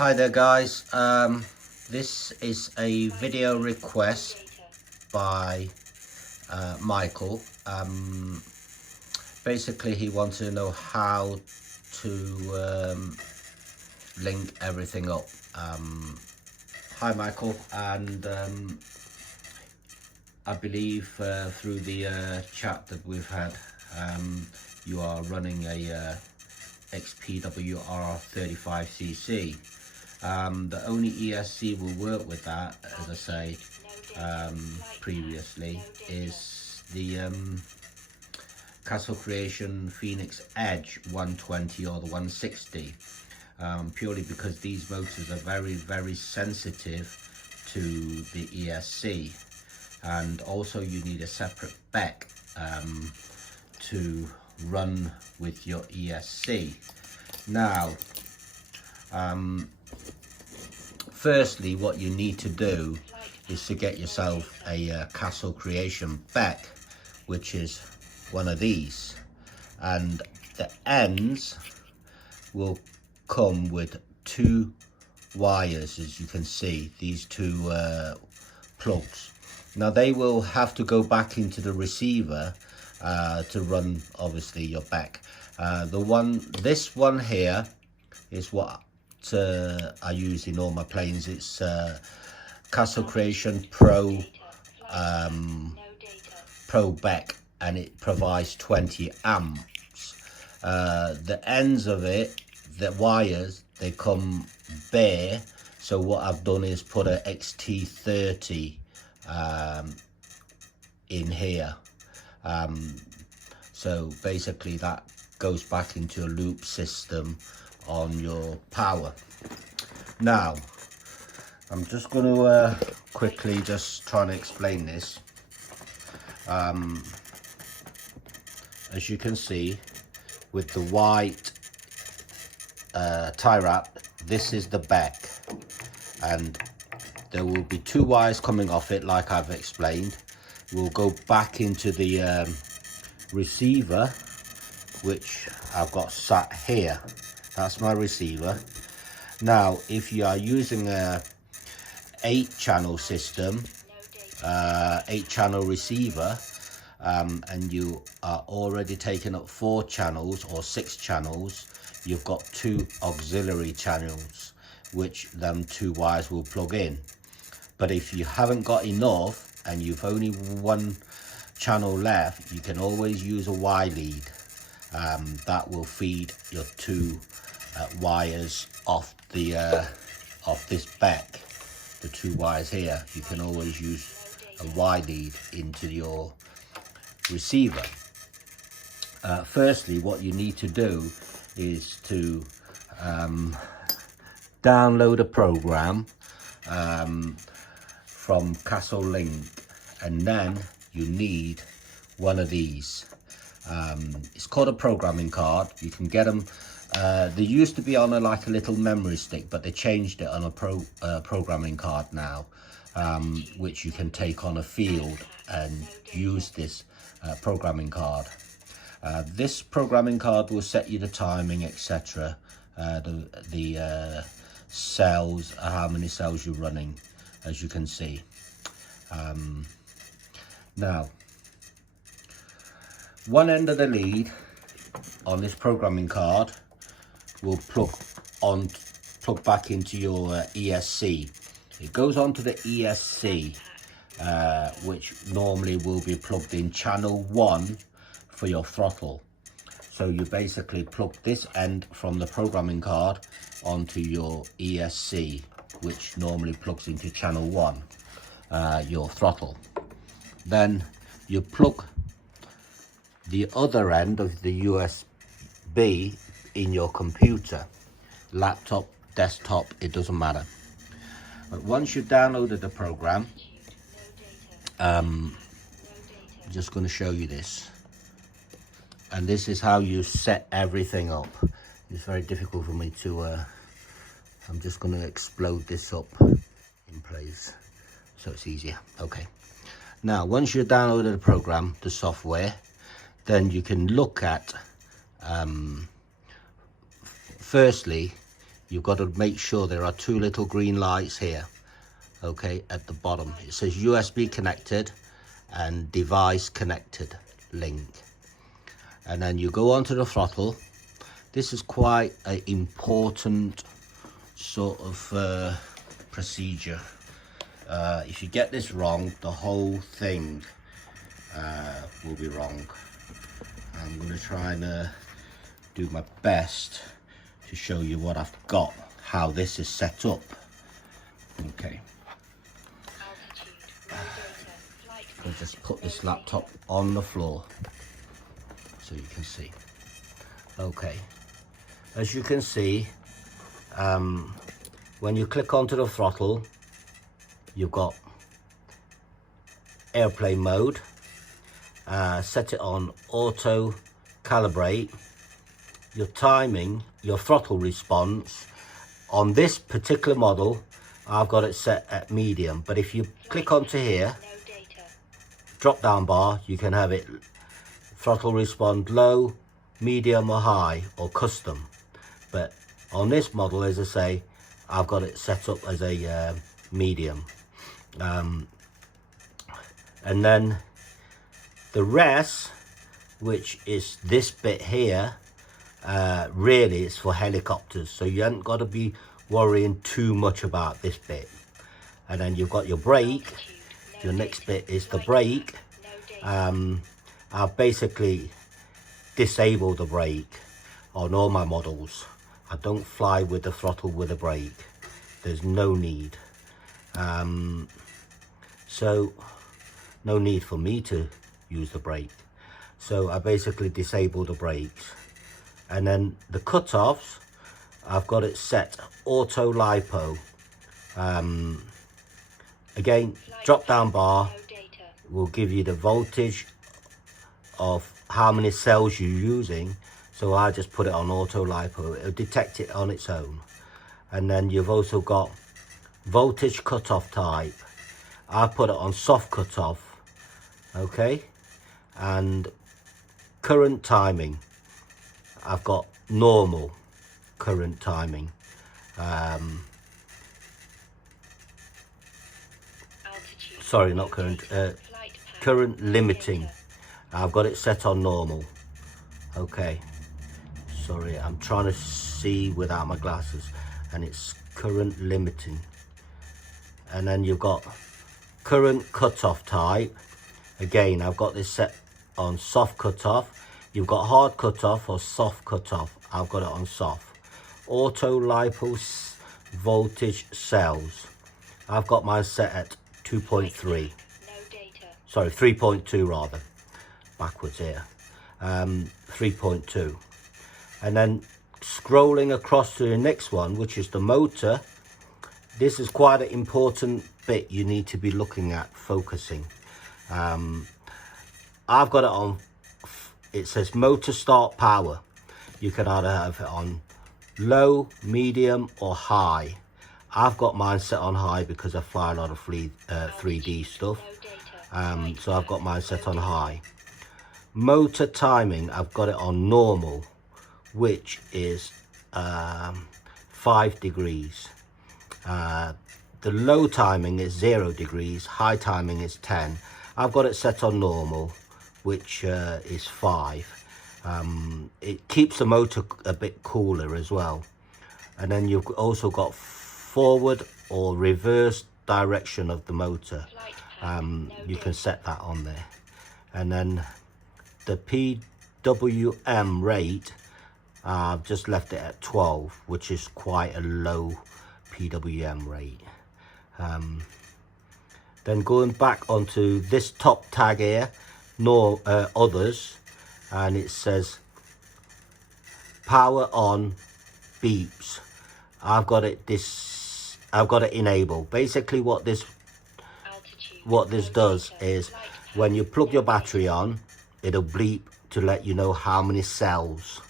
Hi there guys, this is a video request by Michael. Basically he wanted to know how to link everything up. Hi Michael, and I believe through the chat that we've had, you are running a XPWR35cc. The only ESC will work with that, as I say previously, is the Castle Creation Phoenix Edge 120 or the 160, purely because these motors are very sensitive to the ESC, and also you need a separate BEC to run with your ESC. Now firstly, what you need to do is to get yourself a Castle Creation BEC, which is one of these, and the ends will come with two wires, as you can see, these two plugs. Now they will have to go back into the receiver to run obviously your BEC. This one here is what I use in all my planes. It's Castle Creation Pro BEC, and it provides 20 amps. The ends of it, the wires, they come bare, so what I've done is put a XT30 in here. So basically that goes back into a loop system on your power. Now I'm just going to quickly just try and explain this. As you can see, with the white tie wrap, this is the BEC, and there will be two wires coming off it, like I've explained. We'll go back into the receiver, which I've got sat here. That's my receiver. Now if you are using a 8-channel system, 8-channel receiver, and you are already taking up 4 channels or 6 channels, you've got 2 auxiliary channels, which them 2 wires will plug in. But if you haven't got enough and you've only 1 channel left, you can always use a Y lead. That will feed your 2 wires off the off this BEC. The 2 wires here, you can always use a Y lead into your receiver. Firstly, what you need to do is to download a program from Castle Link, and then you need one of these. It's called a programming card. You can get them. They used to be on like a little memory stick, but they changed it on a programming card now, which you can take on a field and use this programming card. This programming card will set you the timing, etc. The cells, how many cells you're running, as you can see. Now, one end of the lead on this programming card will plug back into your ESC. It goes onto the ESC, which normally will be plugged in channel 1 for your throttle. So you basically plug this end from the programming card onto your ESC, which normally plugs into channel 1, your throttle. Then you plug the other end of the USB in your computer, laptop, desktop, it doesn't matter. But once you've downloaded the program, I'm just going to show you this, and this is how you set everything up. It's very difficult for me to I'm just going to explode this up in place so it's easier. Okay, now once you've downloaded the program, the software, then you can look at firstly you've got to make sure there are two little green lights here, okay, at the bottom. It says USB connected and device connected link. And then you go onto the throttle. This is quite an important sort of procedure. If you get this wrong, the whole thing will be wrong. I'm going to try and do my best to show you what I've got, how this is set up. Okay. I'll just put this laptop on the floor so you can see. Okay. As you can see, when you click onto the throttle, you've got airplane mode. Set it on auto calibrate. Your timing, your throttle response. On this particular model, I've got it set at medium, but if you click onto here, drop down bar, you can have it throttle respond low, medium or high, or custom. But on this model, as I say, I've got it set up as a medium. And then the rest, which is this bit here, really it's for helicopters, so you haven't got to be worrying too much about this bit. And then you've got your brake. Your next bit is the brake. I've basically disabled the brake on all my models. I don't fly with the throttle with a brake. There's no need. So no need for me to use the brake. So I basically disable the brakes. And then the cutoffs, I've got it set auto lipo. Again, drop down bar will give you the voltage of how many cells you're using. So I just put it on auto lipo. It'll detect it on its own. And then you've also got voltage cutoff type. I put it on soft cutoff. Okay. And current timing, I've got normal current timing. Sorry, not current, current limiting. I've got it set on normal. Okay, sorry, I'm trying to see without my glasses, and it's current limiting. And then you've got current cutoff type. Again, I've got this set on soft cutoff. You've got hard cutoff or soft cutoff. I've got it on soft. Auto lipo voltage cells. I've got mine set at 2.3. Sorry, 3.2 rather. Backwards here. 3.2. And then scrolling across to the next one, which is the motor. This is quite an important bit you need to be looking at, focusing. I've got it on, it says motor start power. You can either have it on low, medium or high. I've got mine set on high because I fly a lot of 3D stuff. So I've got mine set on high. Motor timing, I've got it on normal, which is 5 degrees. The low timing is 0 degrees, high timing is 10. I've got it set on normal, which is 5. It keeps the motor a bit cooler as well. And then you've also got forward or reverse direction of the motor. You can set that on there. And then the PWM rate, I've just left it at 12, which is quite a low PWM rate. Then going back onto this top tag here, others, and it says power on beeps. I've got it enabled. Basically what this does is when you plug your battery on, it'll bleep to let you know how many cells.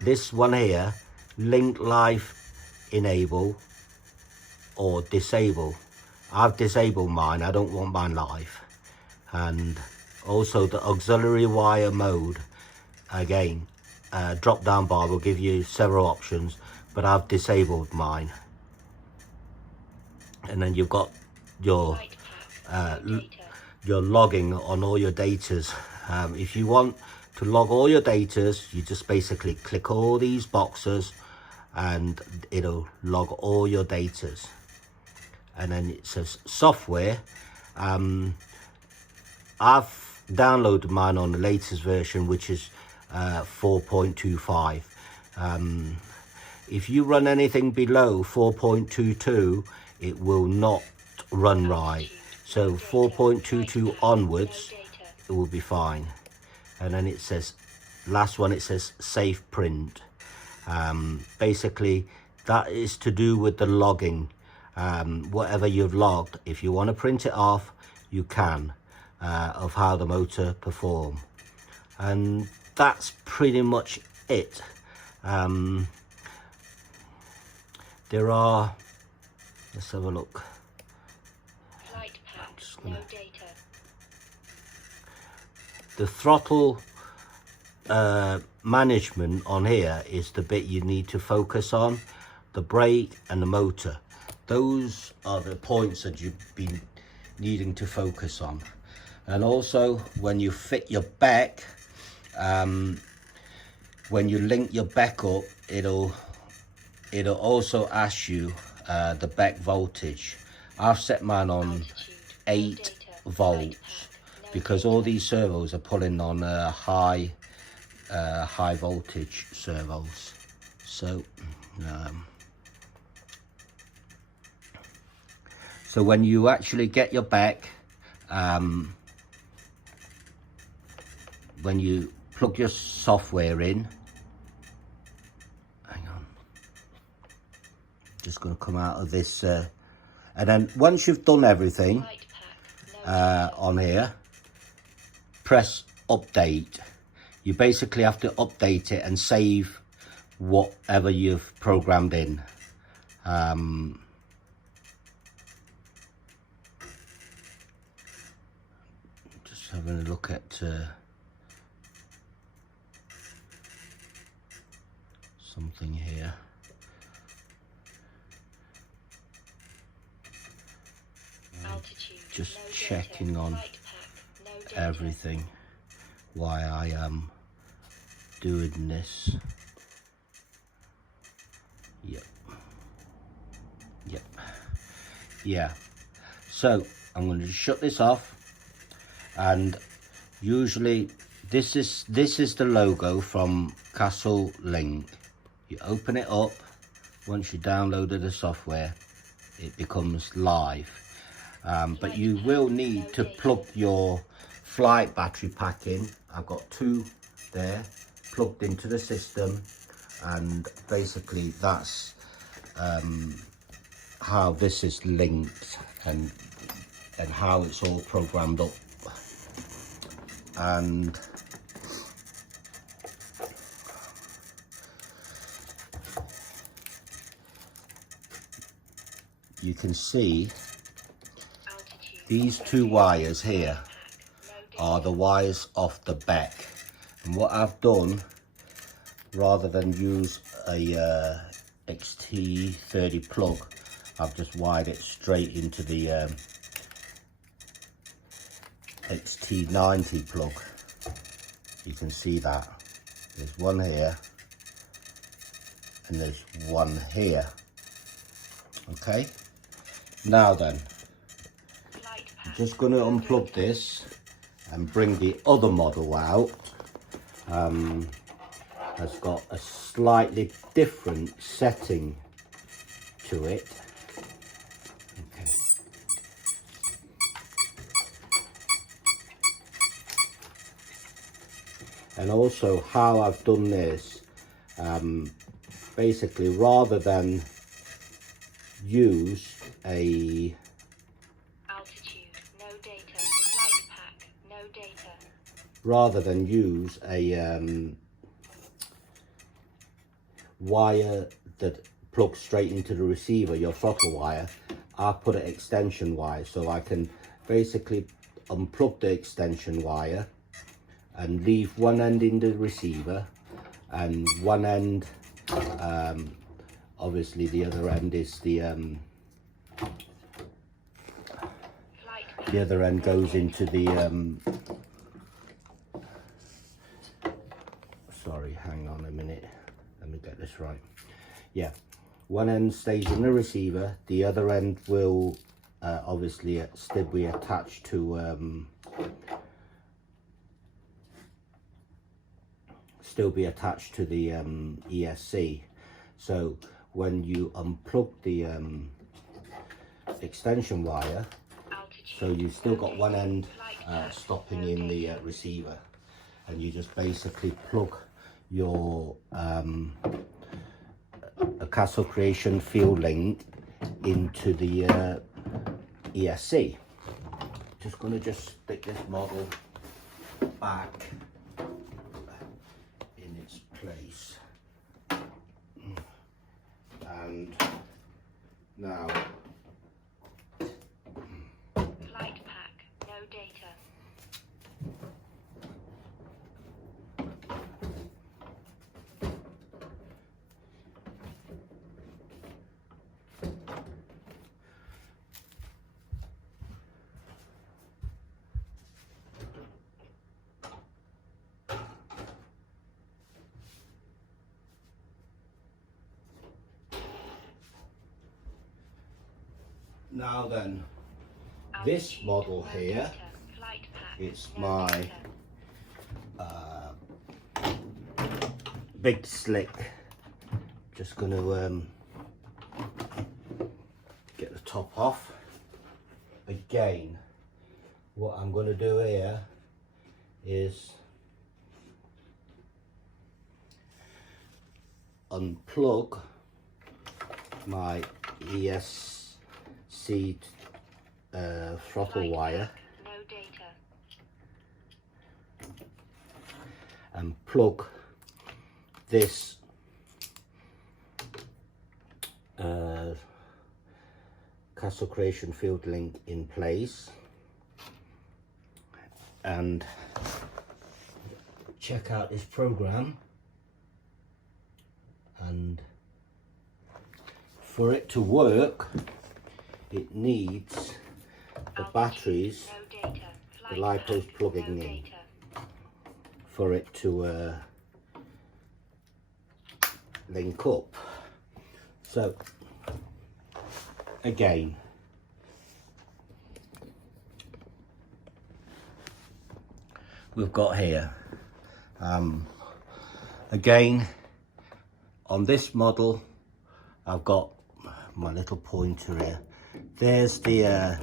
This one here, link life enable or disable. I've disabled mine. I don't want mine live. And also the auxiliary wire mode, again, drop down bar will give you several options. but I've disabled mine. And then you've got your logging on all your datas. If you want to log all your datas, you just basically click all these boxes and it'll log all your datas. And then it says software. I've downloaded mine on the latest version, which is 4.25. If you run anything below 4.22, it will not run right. So 4.22 onwards, it will be fine. And then it says, last one, it says safe print. Basically, that is to do with the logging. Whatever you've logged, if you want to print it off, you can, of how the motor perform. And that's pretty much it. There are, let's have a look. Flight pack, no data. The throttle management on here is the bit you need to focus on. The brake and the motor. Those are the points that you've been needing to focus on. And also when you fit your back, when you link your back up, it'll also ask you the back voltage. I've set mine on 8 volts because all these servos are pulling on high voltage servos. So so when you actually get your back, when you plug your software in, hang on, just going to come out of this, and then once you've done everything on here, press update. You basically have to update it and save whatever you've programmed in. Just having a look at something here. Just checking on everything why I am doing this. Yep. Yeah. So I'm going to shut this off, and usually this is the logo from Castle Link. You open it up. Once you downloaded the software, it becomes live. But you will need to plug your flight battery pack in. I've got 2 there plugged into the system, and basically that's how this is linked and how it's all programmed up. And you can see these 2 wires here are the wires off the back. And what I've done, rather than use a XT30 plug, I've just wired it straight into the XT90 plug. You can see that there's one here and there's one here. Okay, now then, I'm just going to unplug this and bring the other model out. Has got a slightly different setting to it. Okay. And also how I've done this, basically rather than use a wire that plugs straight into the receiver, your throttle wire, I put an extension wire, so I can basically unplug the extension wire and leave one end in the receiver and one end obviously the other end is the other end goes into the sorry, hang on a minute, let me get this right. Yeah, one end stays in the receiver, the other end will obviously still be attached to the ESC. So when you unplug the extension wire, so you've still got one end stopping in the receiver, and you just basically plug your a castle creation field link into the ESC. Just going to just stick this model back in its place, and now Flight pack, no data. now then, this model here, it's my big slick. Just going to get the top off. Again, what I'm going to do here is unplug my ESC throttle wire and plug this castle creation field link in place, and check out this program. And for it to work, it needs the batteries, the lipos plugging in, for it to link up. So again, we've got here again on this model, I've got my little pointer here. There's the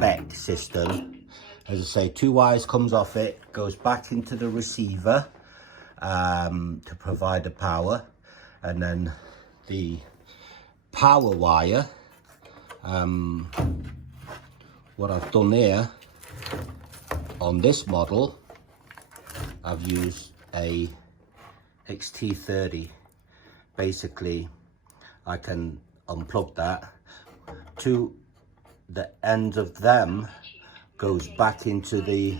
BEC system. As I say, 2 wires comes off it, goes back into the receiver to provide the power, and then the power wire, what I've done here on this model, I've used a XT30. Basically, I can unplug that. To the ends of them goes back into the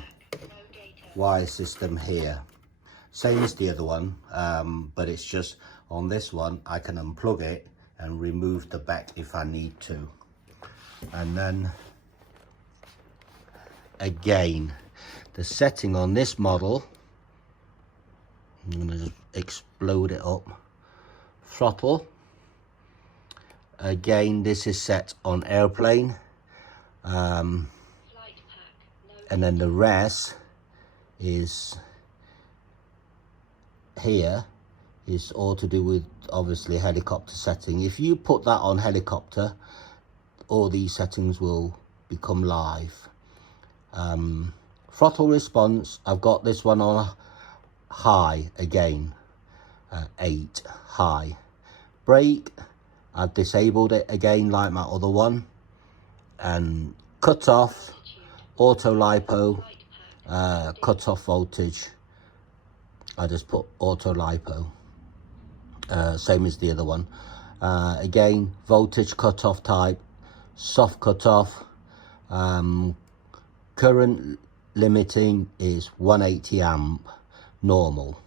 wire system here. Same as the other one, but it's just on this one I can unplug it and remove the BEC if I need to. And then again, the setting on this model, I'm going to just explode it up. Throttle, again, this is set on airplane, and then the rest is here, is all to do with obviously helicopter setting. If you put that on helicopter, all these settings will become live. Throttle response, I've got this one on high again, 8 high. Brake, I've disabled it again like my other one. And cut off, auto lipo, cut off voltage, I just put auto lipo, same as the other one. Again, voltage cutoff type, soft cutoff. Current limiting is 180 amp normal.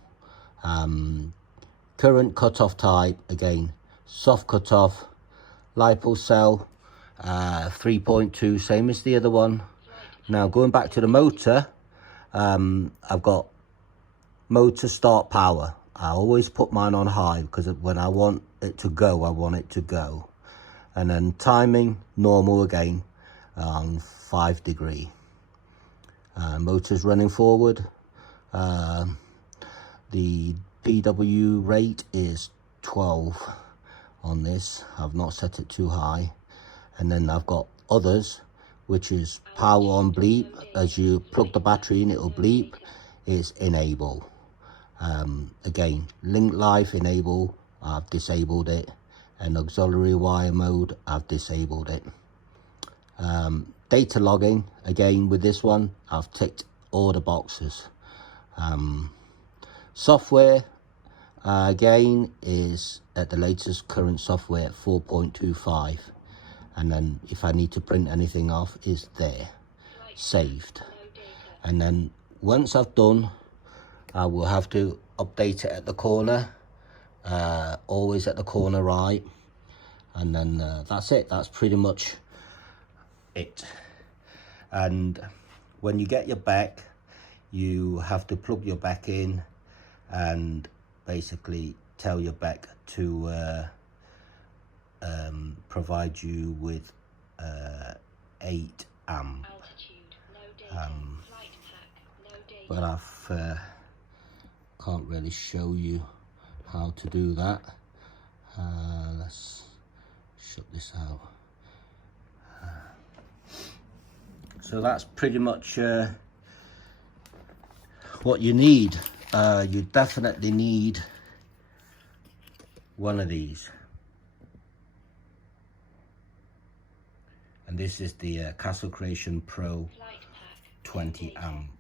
Current cutoff type, again, soft cut off, lipo cell, 3.2, same as the other one. Now going back to the motor, I've got motor start power. I always put mine on high because when I want it to go, I want it to go. And then timing, normal again, on 5 degree. Motor's running forward. The PW rate is 12 on this. I've not set it too high. And then I've got others, which is power on bleep. As you plug the battery in, it'll bleep. Is enable. Again, link life enable, I've disabled it. And auxiliary wire mode, I've disabled it. Data logging, again with this one, I've ticked all the boxes. Software, again, is at the latest current software at 4.25. And then if I need to print anything off, is there, saved. And then once I've done, I will have to update it at the corner, always at the corner right. And then that's it, that's pretty much it. And when you get your back, you have to plug your back in and basically tell your back to provide you with 8 amp. But I've can't really show you how to do that. Let's shut this out. So that's pretty much what you need. You definitely need one of these. And this is the Castle Creation Pro 20 amp.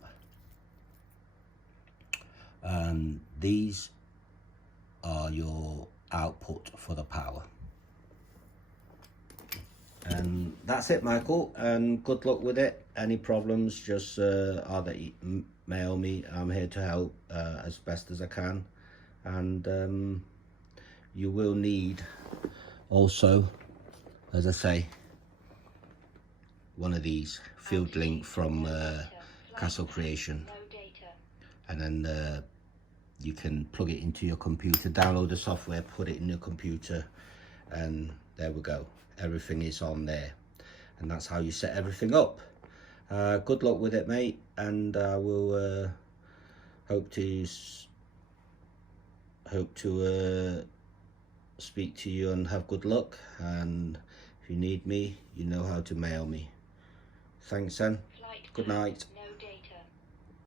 And these are your output for the power. And that's it, Michael, and good luck with it. Any problems, just either mail me. I'm here to help as best as I can. And you will need also, as I say, one of these field link from Castle Creation. And then you can plug it into your computer, download the software, put it in your computer, and there we go. Everything is on there, and that's how you set everything up. Good luck with it, mate, and I will hope to speak to you and have good luck. And if you need me, you know how to mail me. Thanks, then. Good night.